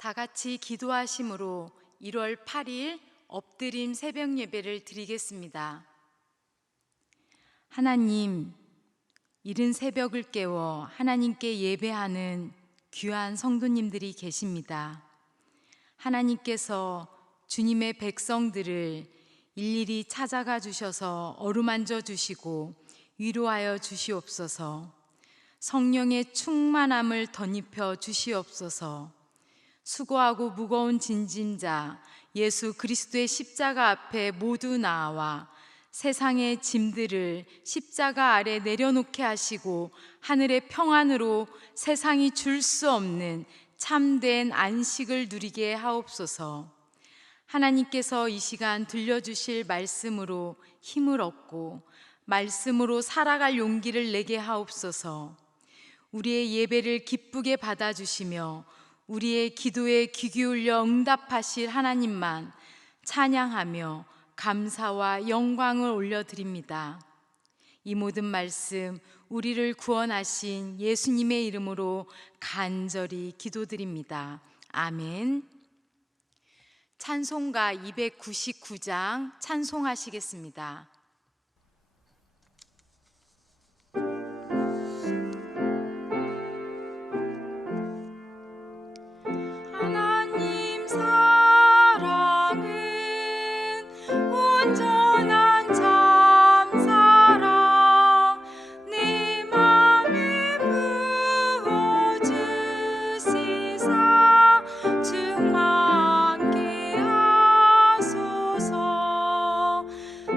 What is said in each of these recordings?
다 같이 기도하심으로 1월 8일 엎드림 새벽 예배를 드리겠습니다. 하나님, 이른 새벽을 깨워 하나님께 예배하는 귀한 성도님들이 계십니다. 하나님께서 주님의 백성들을 일일이 찾아가 주셔서 어루만져 주시고 위로하여 주시옵소서. 성령의 충만함을 덧입혀 주시옵소서. 수고하고 무거운 짐진자 예수 그리스도의 십자가 앞에 모두 나와 세상의 짐들을 십자가 아래 내려놓게 하시고 하늘의 평안으로 세상이 줄 수 없는 참된 안식을 누리게 하옵소서. 하나님께서 이 시간 들려주실 말씀으로 힘을 얻고 말씀으로 살아갈 용기를 내게 하옵소서. 우리의 예배를 기쁘게 받아주시며 우리의 기도에 귀 기울여 응답하실 하나님만 찬양하며 감사와 영광을 올려드립니다. 이 모든 말씀 우리를 구원하신 예수님의 이름으로 간절히 기도드립니다. 아멘. 찬송가 299장 찬송하시겠습니다. 하나님 사랑은 온전한 참 사랑 내 맘에 부어주시사 충만케 하소서.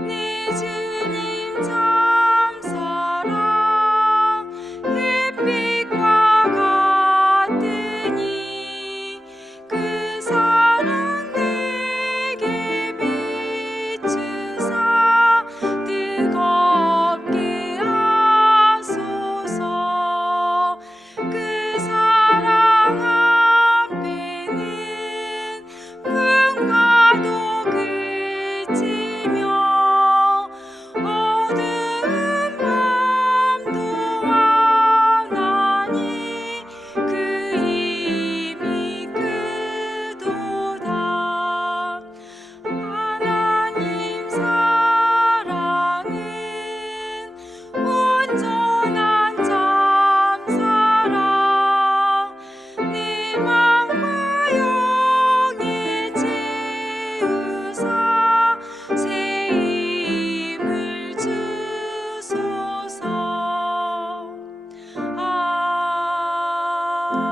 내 주님 참 사랑 햇빛과 같으니 그 사랑 내게 비추사 뜨겁게 하소서. 그 사랑 앞에는 풍파도 그치며 어두운 밤도 환하니 그 힘이 크도다. 하나님 사랑은 온전한 참 사랑 내 맘과 영에 채우사 새 힘을 주소서.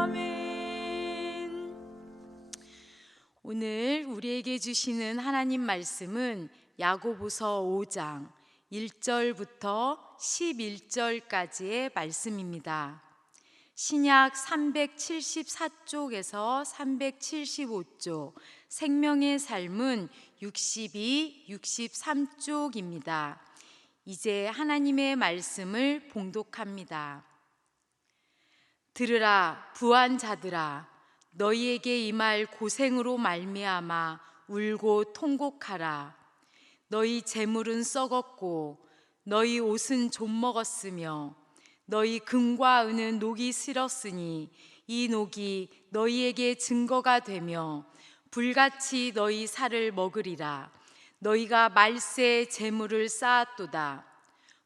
아멘. 오늘 우리에게 주시는 하나님 말씀은 야고보서 5장 1절부터 11절까지의 말씀입니다. 신약 374쪽에서 375쪽, 생명의 삶은 62, 63쪽입니다. 이제 하나님의 말씀을 봉독합니다. 들으라 부한 자들아, 너희에게 임할 고생으로 말미암아 울고 통곡하라. 너희 재물은 썩었고 너희 옷은 좀먹었으며 너희 금과 은은 녹이 슬었으니 이 녹이 너희에게 증거가 되며 불같이 너희 살을 먹으리라. 너희가 말세의 재물을 쌓았도다.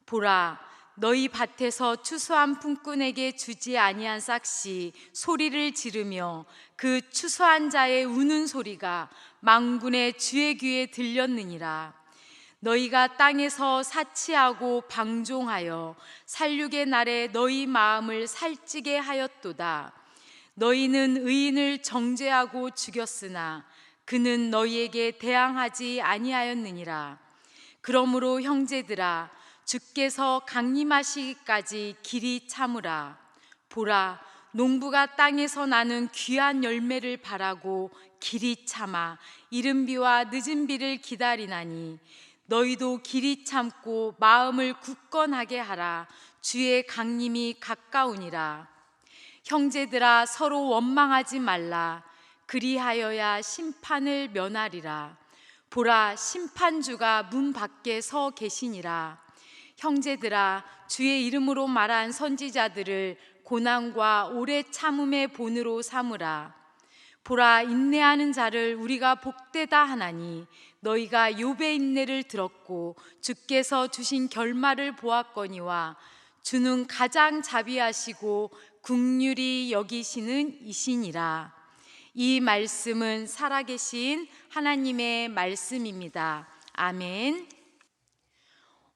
보라, 너희 밭에서 추수한 품꾼에게 주지 아니한 싹시 소리를 지르며 그 추수한 자의 우는 소리가 만군의 주의 귀에 들렸느니라. 너희가 땅에서 사치하고 방종하여 살육의 날에 너희 마음을 살찌게 하였도다. 너희는 의인을 정죄하고 죽였으나 그는 너희에게 대항하지 아니하였느니라. 그러므로 형제들아, 주께서 강림하시기까지 길이 참으라. 보라, 농부가 땅에서 나는 귀한 열매를 바라고 길이 참아 이른 비와 늦은 비를 기다리나니 너희도 길이 참고 마음을 굳건하게 하라. 주의 강림이 가까우니라. 형제들아, 서로 원망하지 말라. 그리하여야 심판을 면하리라. 보라, 심판주가 문 밖에 서 계시니라. 형제들아, 주의 이름으로 말한 선지자들을 고난과 오래 참음의 본으로 삼으라. 보라, 인내하는 자를 우리가 복되다 하나니 너희가 욥의 인내를 들었고 주께서 주신 결말을 보았거니와 주는 가장 자비하시고 긍휼히 여기시는 이시니라. 이 말씀은 살아계신 하나님의 말씀입니다. 아멘.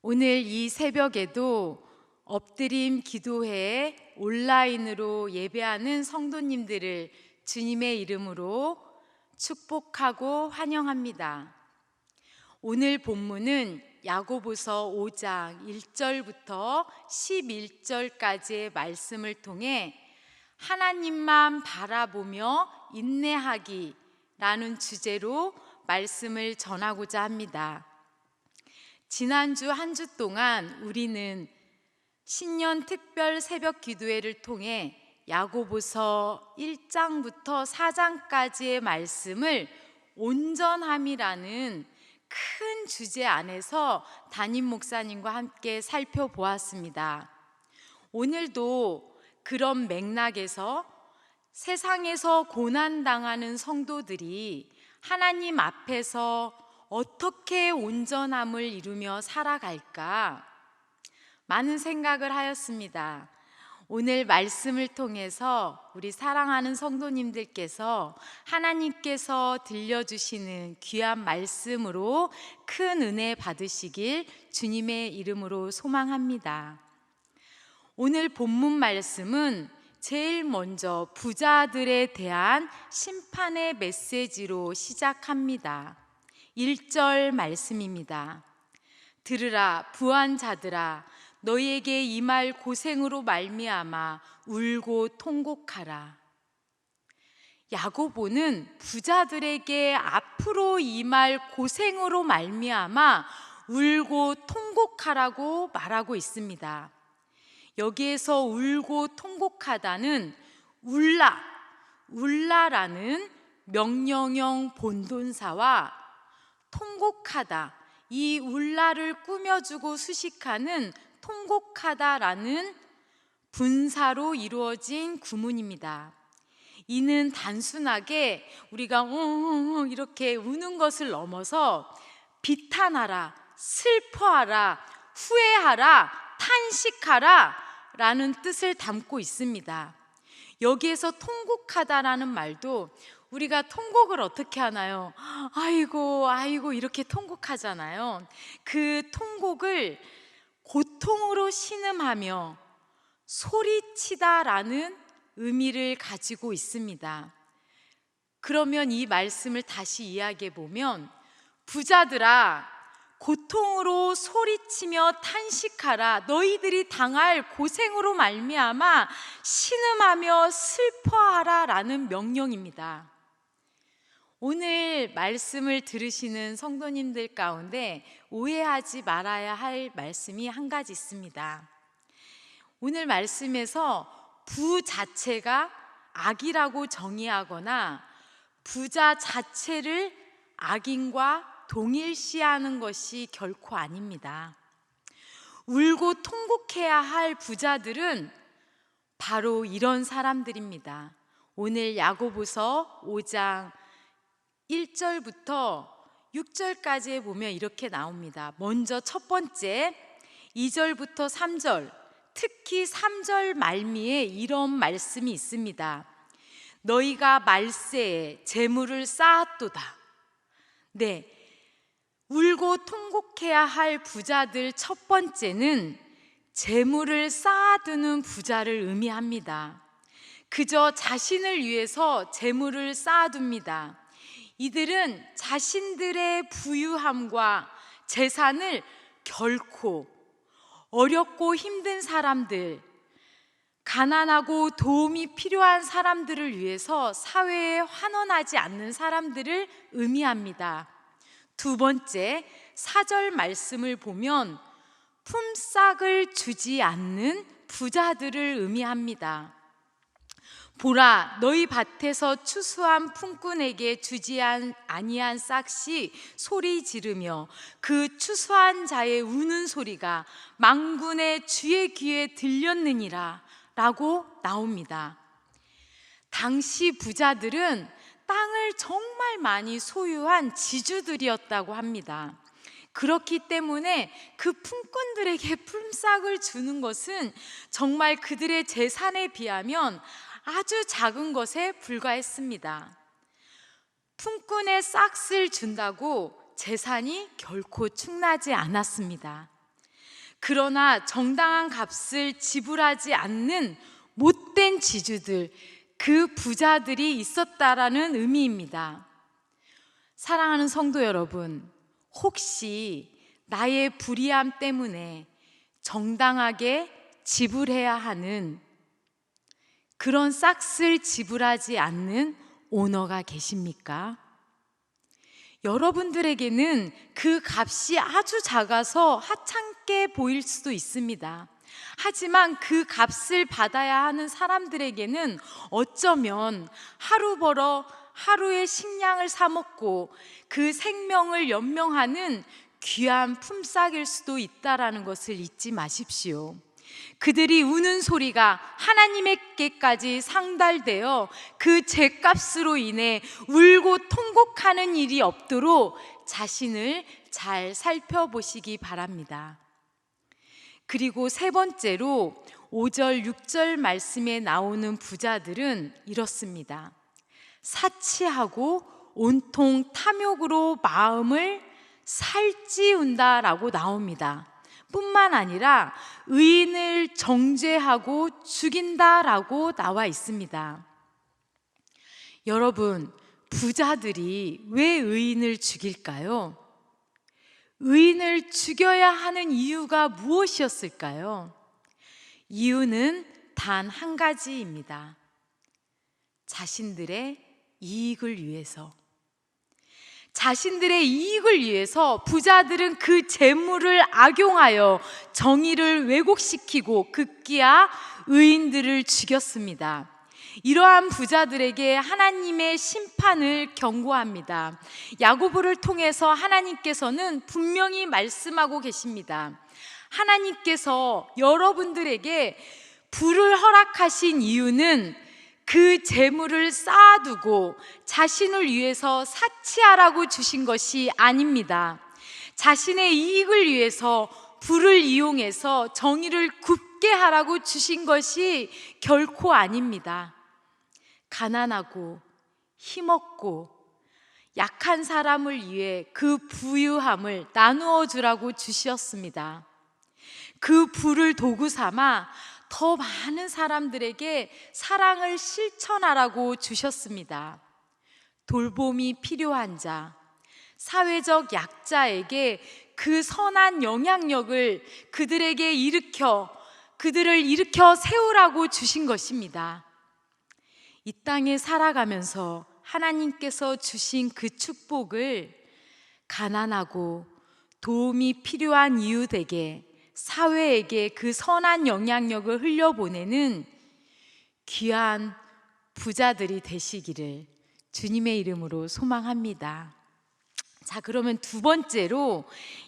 오늘 이 새벽에도 엎드림 기도회에 온라인으로 예배하는 성도님들을 주님의 이름으로 축복하고 환영합니다. 오늘 본문은 야고보서 5장 1절부터 11절까지의 말씀을 통해 하나님만 바라보며 인내하기라는 주제로 말씀을 전하고자 합니다. 지난주 한 주 동안 우리는 신년 특별 새벽 기도회를 통해 야고보서 1장부터 4장까지의 말씀을 온전함이라는 큰 주제 안에서 담임 목사님과 함께 살펴보았습니다. 오늘도 그런 맥락에서 세상에서 고난당하는 성도들이 하나님 앞에서 어떻게 온전함을 이루며 살아갈까 많은 생각을 하였습니다. 오늘 말씀을 통해서 우리 사랑하는 성도님들께서 하나님께서 들려주시는 귀한 말씀으로 큰 은혜 받으시길 주님의 이름으로 소망합니다. 오늘 본문 말씀은 제일 먼저 부자들에 대한 심판의 메시지로 시작합니다. 1절 말씀입니다. 들으라 부한 자들아, 너희에게 임할 고생으로 말미암아 울고 통곡하라. 야고보는 부자들에게 앞으로 임할 고생으로 말미암아 울고 통곡하라고 말하고 있습니다. 여기에서 울고 통곡하다는 울라라는 명령형 본동사와 통곡하다, 이 울라를 꾸며주고 수식하는 통곡하다라는 분사로 이루어진 구문입니다. 이는 단순하게 우리가 이렇게 우는 것을 넘어서 비탄하라, 슬퍼하라, 후회하라, 탄식하라 라는 뜻을 담고 있습니다. 여기에서 통곡하다라는 말도 우리가 통곡을 어떻게 하나요? 아이고 이렇게 통곡하잖아요. 그 통곡을 고통으로 신음하며 소리치다라는 의미를 가지고 있습니다. 그러면 이 말씀을 다시 이야기해 보면 부자들아 고통으로 소리치며 탄식하라. 너희들이 당할 고생으로 말미암아 신음하며 슬퍼하라 라는 명령입니다. 오늘 말씀을 들으시는 성도님들 가운데 오해하지 말아야 할 말씀이 한 가지 있습니다. 오늘 말씀에서 부 자체가 악이라고 정의하거나 부자 자체를 악인과 동일시하는 것이 결코 아닙니다. 울고 통곡해야 할 부자들은 바로 이런 사람들입니다. 오늘 야고보서 5장 1절부터 6절까지에 보면 이렇게 나옵니다. 먼저 첫 번째 2절부터 3절, 특히 3절 말미에 이런 말씀이 있습니다. 너희가 말세에 재물을 쌓았도다. 네, 울고 통곡해야 할 부자들 첫 번째는 재물을 쌓아두는 부자를 의미합니다. 그저 자신을 위해서 재물을 쌓아둡니다. 이들은 자신들의 부유함과 재산을 결코 어렵고 힘든 사람들, 가난하고 도움이 필요한 사람들을 위해서 사회에 환원하지 않는 사람들을 의미합니다. 두 번째, 4절 말씀을 보면 품삯을 주지 않는 부자들을 의미합니다. 보라, 너희 밭에서 추수한 품꾼에게 주지 아니한 싹이 소리 지르며 그 추수한 자의 우는 소리가 만군의 주의 귀에 들렸느니라 라고 나옵니다. 당시 부자들은 땅을 정말 많이 소유한 지주들이었다고 합니다. 그렇기 때문에 그 품꾼들에게 품삯을 주는 것은 정말 그들의 재산에 비하면 아주 작은 것에 불과했습니다. 품꾼의 싹을 준다고 재산이 결코 충나지 않았습니다. 그러나 정당한 값을 지불하지 않는 못된 지주들, 그 부자들이 있었다라는 의미입니다. 사랑하는 성도 여러분, 혹시 나의 불의함 때문에 정당하게 지불해야 하는 그런 싹을 지불하지 않는 오너가 계십니까? 여러분들에게는 그 값이 아주 작아서 하찮게 보일 수도 있습니다. 하지만 그 값을 받아야 하는 사람들에게는 어쩌면 하루 벌어 하루의 식량을 사 먹고 그 생명을 연명하는 귀한 품삯일 수도 있다라는 것을 잊지 마십시오. 그들이 우는 소리가 하나님에게까지 상달되어 그 죄값으로 인해 울고 통곡하는 일이 없도록 자신을 잘 살펴보시기 바랍니다. 그리고 세 번째로 5절, 6절 말씀에 나오는 부자들은 이렇습니다. 사치하고 온통 탐욕으로 마음을 살찌운다라고 나옵니다. 뿐만 아니라 의인을 정죄하고 죽인다라고 나와 있습니다. 여러분, 부자들이 왜 의인을 죽일까요? 의인을 죽여야 하는 이유가 무엇이었을까요? 이유는 단 한 가지입니다. 자신들의 이익을 위해서. 자신들의 이익을 위해서 부자들은 그 재물을 악용하여 정의를 왜곡시키고 급기야 의인들을 죽였습니다. 이러한 부자들에게 하나님의 심판을 경고합니다. 야고보를 통해서 하나님께서는 분명히 말씀하고 계십니다. 하나님께서 여러분들에게 불을 허락하신 이유는 그 재물을 쌓아두고 자신을 위해서 사치하라고 주신 것이 아닙니다. 자신의 이익을 위해서 불을 이용해서 정의를 굽게 하라고 주신 것이 결코 아닙니다. 가난하고 힘없고 약한 사람을 위해 그 부유함을 나누어 주라고 주셨습니다. 그 불을 도구 삼아 더 많은 사람들에게 사랑을 실천하라고 주셨습니다. 돌봄이 필요한 자, 사회적 약자에게 그 선한 영향력을 그들을 일으켜 세우라고 주신 것입니다. 이 땅에 살아가면서 하나님께서 주신 그 축복을 가난하고 도움이 필요한 이웃에게, 사회에게 그 선한 영향력을 흘려보내는 귀한 부자들이 되시기를 주님의 이름으로 소망합니다. 자, 그러면 두 번째로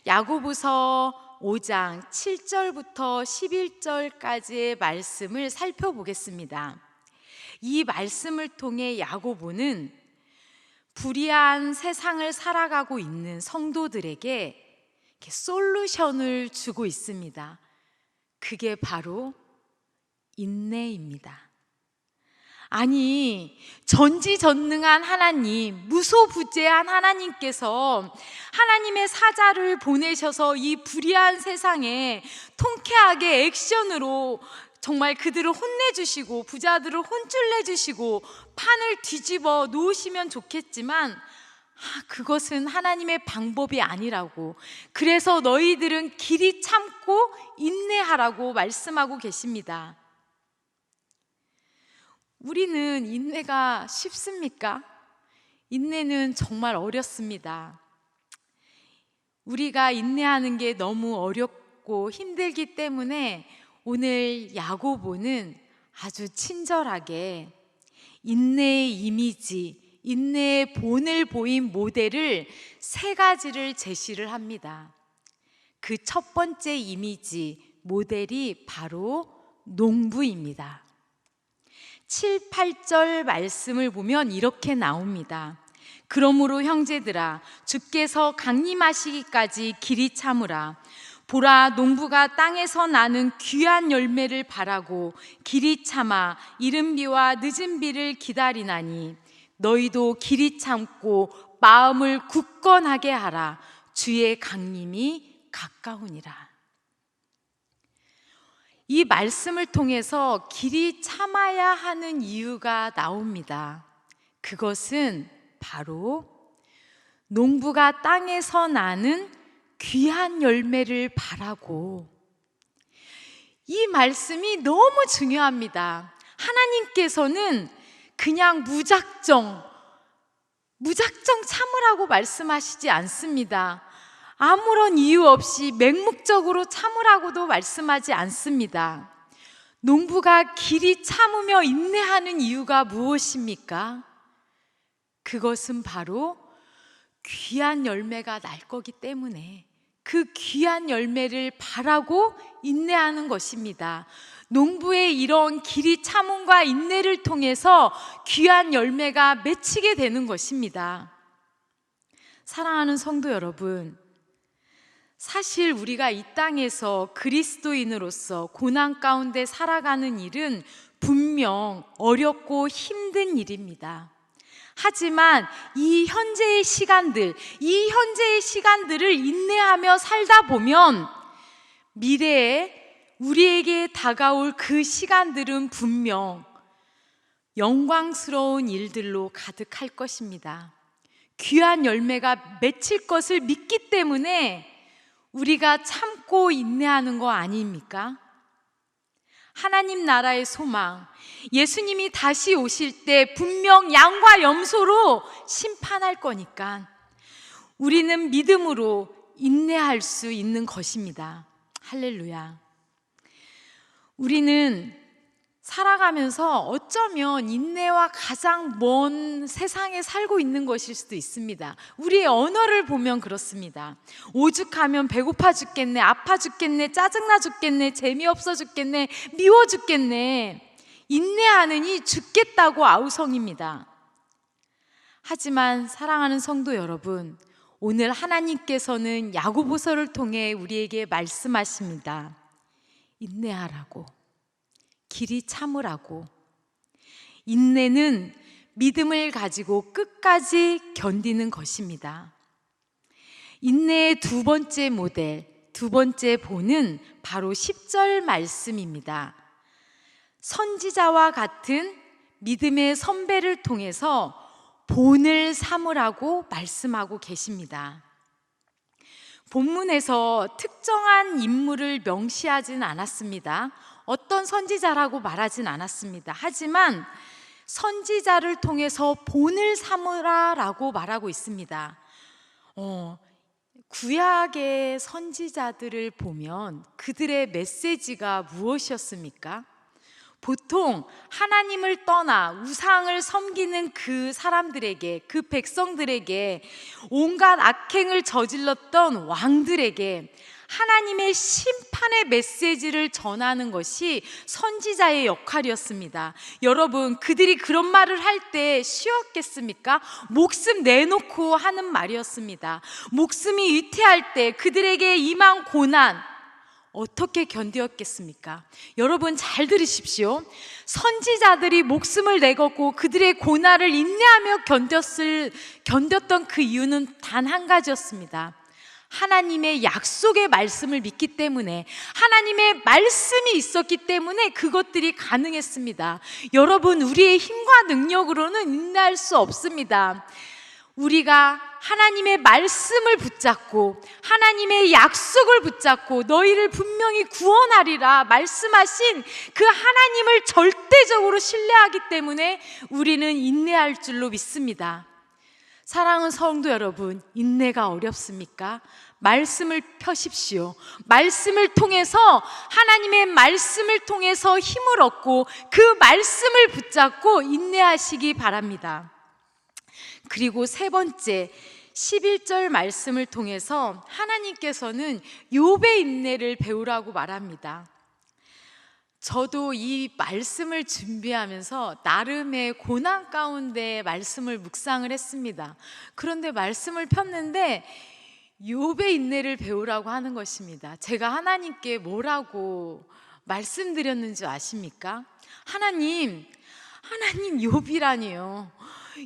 야고보서 5장 7절부터 11절까지의 말씀을 살펴보겠습니다. 이 말씀을 통해 야고보는 불의한 세상을 살아가고 있는 성도들에게 이렇게 솔루션을 주고 있습니다. 그게 바로 인내입니다. 아니, 전지전능한 하나님, 무소부재한 하나님께서 하나님의 사자를 보내셔서 이 불의한 세상에 통쾌하게 액션으로 정말 그들을 혼내주시고 부자들을 혼쭐내주시고 판을 뒤집어 놓으시면 좋겠지만 그것은 하나님의 방법이 아니라고, 그래서 너희들은 길이 참고 인내하라고 말씀하고 계십니다. 우리는 인내가 쉽습니까? 인내는 정말 어렵습니다. 우리가 인내하는 게 너무 어렵고 힘들기 때문에 오늘 야고보는 아주 친절하게 인내의 이미지, 인내의 본을 보인 모델을 세 가지를 제시를 합니다. 그 첫 번째 이미지, 모델이 바로 농부입니다. 7, 8절 말씀을 보면 이렇게 나옵니다. 그러므로 형제들아, 주께서 강림하시기까지 길이 참으라. 보라, 농부가 땅에서 나는 귀한 열매를 바라고 길이 참아 이른 비와 늦은 비를 기다리나니 너희도 길이 참고 마음을 굳건하게 하라. 주의 강림이 가까우니라. 이 말씀을 통해서 길이 참아야 하는 이유가 나옵니다. 그것은 바로 농부가 땅에서 나는 귀한 열매를 바라고, 이 말씀이 너무 중요합니다. 하나님께서는 그냥 무작정 참으라고 말씀하시지 않습니다. 아무런 이유 없이 맹목적으로 참으라고도 말씀하지 않습니다. 농부가 길이 참으며 인내하는 이유가 무엇입니까? 그것은 바로 귀한 열매가 날 거기 때문에 그 귀한 열매를 바라고 인내하는 것입니다. 농부의 이런 길이 참음과 인내를 통해서 귀한 열매가 맺히게 되는 것입니다. 사랑하는 성도 여러분, 사실 우리가 이 땅에서 그리스도인으로서 고난 가운데 살아가는 일은 분명 어렵고 힘든 일입니다. 하지만 이 현재의 시간들을 인내하며 살다 보면 미래에 우리에게 다가올 그 시간들은 분명 영광스러운 일들로 가득할 것입니다. 귀한 열매가 맺힐 것을 믿기 때문에 우리가 참고 인내하는 거 아닙니까? 하나님 나라의 소망, 예수님이 다시 오실 때 분명 양과 염소로 심판할 거니까 우리는 믿음으로 인내할 수 있는 것입니다. 할렐루야. 우리는 살아가면서 어쩌면 인내와 가장 먼 세상에 살고 있는 것일 수도 있습니다. 우리의 언어를 보면 그렇습니다. 오죽하면 배고파 죽겠네, 아파 죽겠네, 짜증나 죽겠네, 재미없어 죽겠네, 미워 죽겠네, 인내하느니 죽겠다고 아우성입니다. 하지만 사랑하는 성도 여러분, 오늘 하나님께서는 야고보서를 통해 우리에게 말씀하십니다. 인내하라고, 길이 참으라고. 인내는 믿음을 가지고 끝까지 견디는 것입니다. 인내의 두 번째 모델, 두 번째 본은 바로 10절 말씀입니다. 선지자와 같은 믿음의 선배를 통해서 본을 삼으라고 말씀하고 계십니다. 본문에서 특정한 인물을 명시하진 않았습니다. 어떤 선지자라고 말하진 않았습니다. 하지만 선지자를 통해서 본을 삼으라라고 말하고 있습니다. 구약의 선지자들을 보면 그들의 메시지가 무엇이었습니까? 보통 하나님을 떠나 우상을 섬기는 그 사람들에게, 그 백성들에게, 온갖 악행을 저질렀던 왕들에게 하나님의 심판의 메시지를 전하는 것이 선지자의 역할이었습니다. 여러분, 그들이 그런 말을 할 때 쉬웠겠습니까? 목숨 내놓고 하는 말이었습니다. 목숨이 위태할 때 그들에게 임한 고난 어떻게 견디었겠습니까? 여러분 잘 들으십시오. 선지자들이 목숨을 내걸고 그들의 고난을 인내하며 견뎠던 그 이유는 단 한 가지였습니다. 하나님의 약속의 말씀을 믿기 때문에, 하나님의 말씀이 있었기 때문에 그것들이 가능했습니다. 여러분, 우리의 힘과 능력으로는 인내할 수 없습니다. 우리가 하나님의 말씀을 붙잡고 하나님의 약속을 붙잡고 너희를 분명히 구원하리라 말씀하신 그 하나님을 절대적으로 신뢰하기 때문에 우리는 인내할 줄로 믿습니다. 사랑하는 성도 여러분, 인내가 어렵습니까? 말씀을 펴십시오. 말씀을 통해서, 하나님의 말씀을 통해서 힘을 얻고 그 말씀을 붙잡고 인내하시기 바랍니다. 그리고 세 번째, 11절 말씀을 통해서 하나님께서는 욥의 인내를 배우라고 말합니다. 저도 이 말씀을 준비하면서 나름의 고난 가운데 말씀을 묵상을 했습니다. 그런데 말씀을 폈는데 욥의 인내를 배우라고 하는 것입니다. 제가 하나님께 뭐라고 말씀드렸는지 아십니까? 하나님 욥이라니요.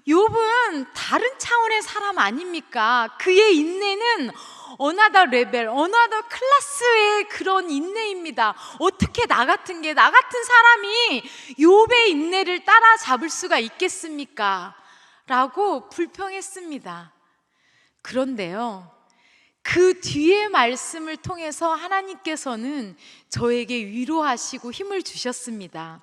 욥은 다른 차원의 사람 아닙니까? 그의 인내는 어나더 레벨, 어나더 클래스의 그런 인내입니다. 어떻게 나 같은 사람이 욥의 인내를 따라잡을 수가 있겠습니까? 라고 불평했습니다. 그런데요, 그 뒤의 말씀을 통해서 하나님께서는 저에게 위로하시고 힘을 주셨습니다.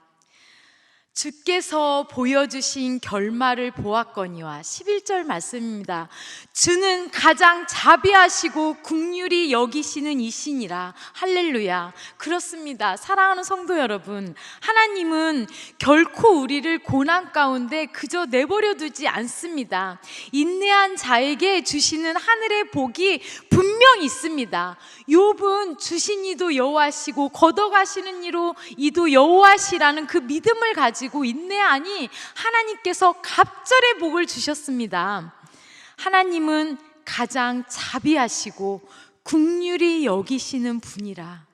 주께서 보여주신 결말을 보았거니와 11절 말씀입니다. 주는 가장 자비하시고 긍휼히 여기시는 이시니라. 할렐루야. 그렇습니다. 사랑하는 성도 여러분, 하나님은 결코 우리를 고난 가운데 그저 내버려 두지 않습니다. 인내한 자에게 주시는 하늘의 복이 분명히 있습니다. 욥은 주신 이도 여호와시고 걷어가시는 이도 여호와시라는 그 믿음을 가지고 인내하니 하나님께서 갑절의 복을 주셨습니다. 하나님은 가장 자비하시고 긍휼히 여기시는 분이라.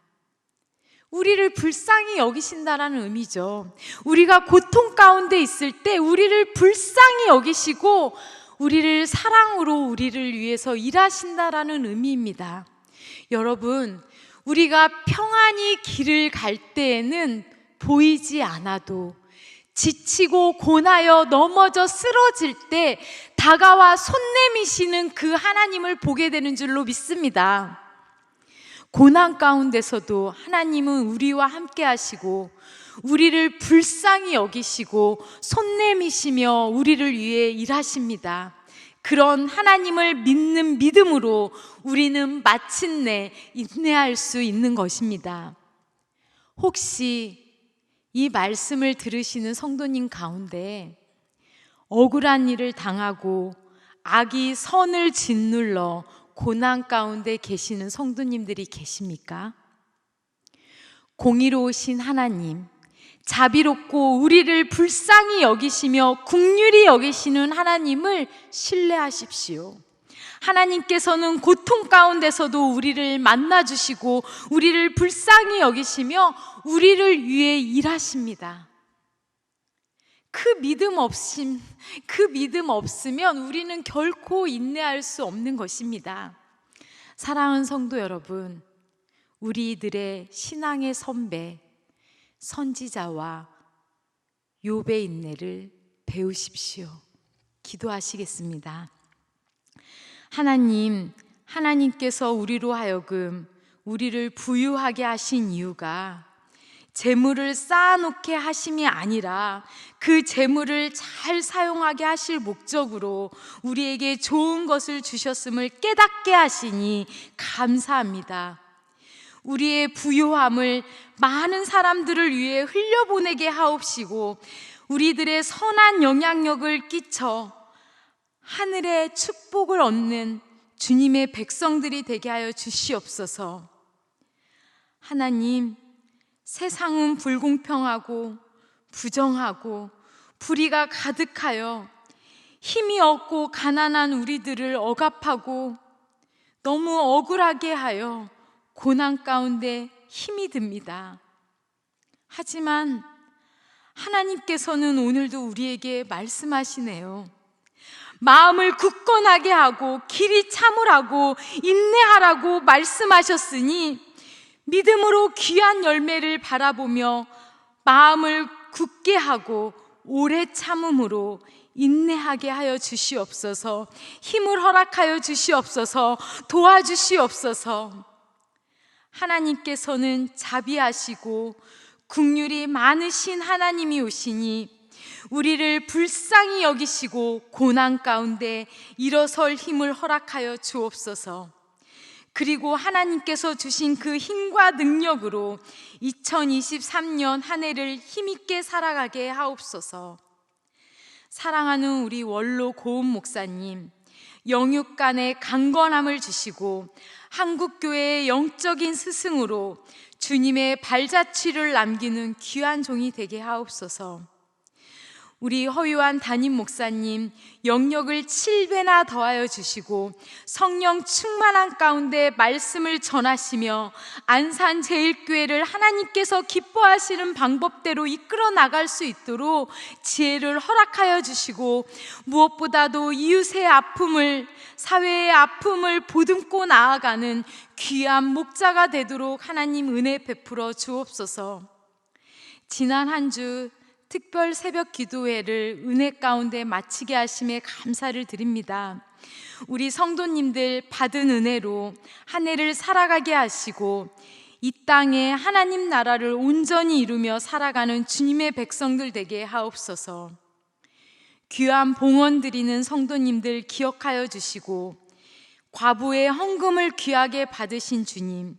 우리를 불쌍히 여기신다라는 의미죠. 우리가 고통 가운데 있을 때 우리를 불쌍히 여기시고 우리를 사랑으로 우리를 위해서 일하신다라는 의미입니다. 여러분, 우리가 평안히 길을 갈 때에는 보이지 않아도 지치고 고나여 넘어져 쓰러질 때 다가와 손 내미시는 그 하나님을 보게 되는 줄로 믿습니다. 고난 가운데서도 하나님은 우리와 함께 하시고 우리를 불쌍히 여기시고 손 내미시며 우리를 위해 일하십니다. 그런 하나님을 믿는 믿음으로 우리는 마침내 인내할 수 있는 것입니다. 혹시 이 말씀을 들으시는 성도님 가운데 억울한 일을 당하고 악이 선을 짓눌러 고난 가운데 계시는 성도님들이 계십니까? 공의로우신 하나님, 자비롭고 우리를 불쌍히 여기시며 긍휼히 여기시는 하나님을 신뢰하십시오. 하나님께서는 고통 가운데서도 우리를 만나주시고 우리를 불쌍히 여기시며 우리를 위해 일하십니다. 그 믿음 없으면 우리는 결코 인내할 수 없는 것입니다. 사랑하는 성도 여러분, 우리들의 신앙의 선배, 선지자와 욥의 인내를 배우십시오. 기도하시겠습니다. 하나님께서 우리로 하여금 우리를 부유하게 하신 이유가 재물을 쌓아놓게 하심이 아니라 그 재물을 잘 사용하게 하실 목적으로 우리에게 좋은 것을 주셨음을 깨닫게 하시니 감사합니다. 우리의 부유함을 많은 사람들을 위해 흘려보내게 하옵시고 우리들의 선한 영향력을 끼쳐 하늘의 축복을 얻는 주님의 백성들이 되게 하여 주시옵소서. 하나님, 세상은 불공평하고 부정하고 불의가 가득하여 힘이 없고 가난한 우리들을 억압하고 너무 억울하게 하여 고난 가운데 힘이 듭니다. 하지만 하나님께서는 오늘도 우리에게 말씀하시네요. 마음을 굳건하게 하고 길이 참으라고 인내하라고 말씀하셨으니 믿음으로 귀한 열매를 바라보며 마음을 굳게 하고 오래 참음으로 인내하게 하여 주시옵소서. 힘을 허락하여 주시옵소서. 도와주시옵소서. 하나님께서는 자비하시고 긍휼이 많으신 하나님이 오시니 우리를 불쌍히 여기시고 고난 가운데 일어설 힘을 허락하여 주옵소서. 그리고 하나님께서 주신 그 힘과 능력으로 2023년 한 해를 힘있게 살아가게 하옵소서. 사랑하는 우리 원로 고은 목사님, 영육 간의 강건함을 주시고 한국교회의 영적인 스승으로 주님의 발자취를 남기는 귀한 종이 되게 하옵소서. 우리 허유한 담임 목사님 영역을 7배나 더하여 주시고 성령 충만한 가운데 말씀을 전하시며 안산제일교회를 하나님께서 기뻐하시는 방법대로 이끌어 나갈 수 있도록 지혜를 허락하여 주시고, 무엇보다도 이웃의 아픔을, 사회의 아픔을 보듬고 나아가는 귀한 목자가 되도록 하나님 은혜 베풀어 주옵소서. 지난 한 주 특별 새벽 기도회를 은혜 가운데 마치게 하심에 감사를 드립니다. 우리 성도님들 받은 은혜로 한 해를 살아가게 하시고 이 땅에 하나님 나라를 온전히 이루며 살아가는 주님의 백성들 되게 하옵소서. 귀한 봉헌 드리는 성도님들 기억하여 주시고, 과부의 헌금을 귀하게 받으신 주님,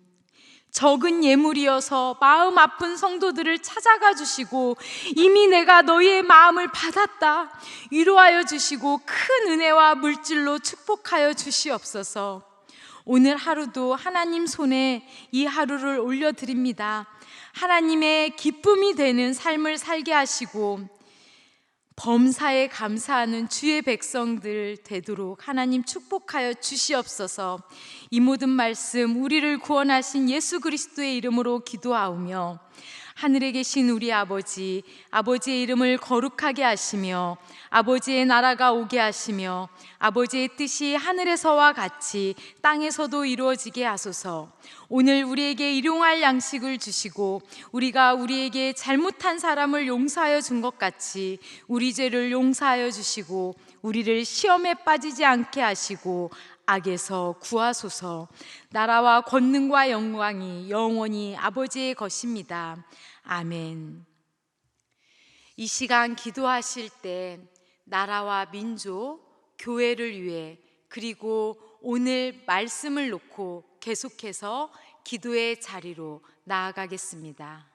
적은 예물이어서 마음 아픈 성도들을 찾아가 주시고 이미 내가 너희의 마음을 받았다 위로하여 주시고 큰 은혜와 물질로 축복하여 주시옵소서. 오늘 하루도 하나님 손에 이 하루를 올려드립니다. 하나님의 기쁨이 되는 삶을 살게 하시고 범사에 감사하는 주의 백성들 되도록 하나님 축복하여 주시옵소서. 이 모든 말씀 우리를 구원하신 예수 그리스도의 이름으로 기도하오며, 하늘에 계신 우리 아버지, 아버지의 이름을 거룩하게 하시며 아버지의 나라가 오게 하시며 아버지의 뜻이 하늘에서와 같이 땅에서도 이루어지게 하소서. 오늘 우리에게 일용할 양식을 주시고 우리가 우리에게 잘못한 사람을 용서하여 준 것 같이 우리 죄를 용서하여 주시고 우리를 시험에 빠지지 않게 하시고 악에서 구하소서. 나라와 권능과 영광이 영원히 아버지의 것입니다. 아멘. 이 시간 기도하실 때 나라와 민족, 교회를 위해, 그리고 오늘 말씀을 놓고 계속해서 기도의 자리로 나아가겠습니다.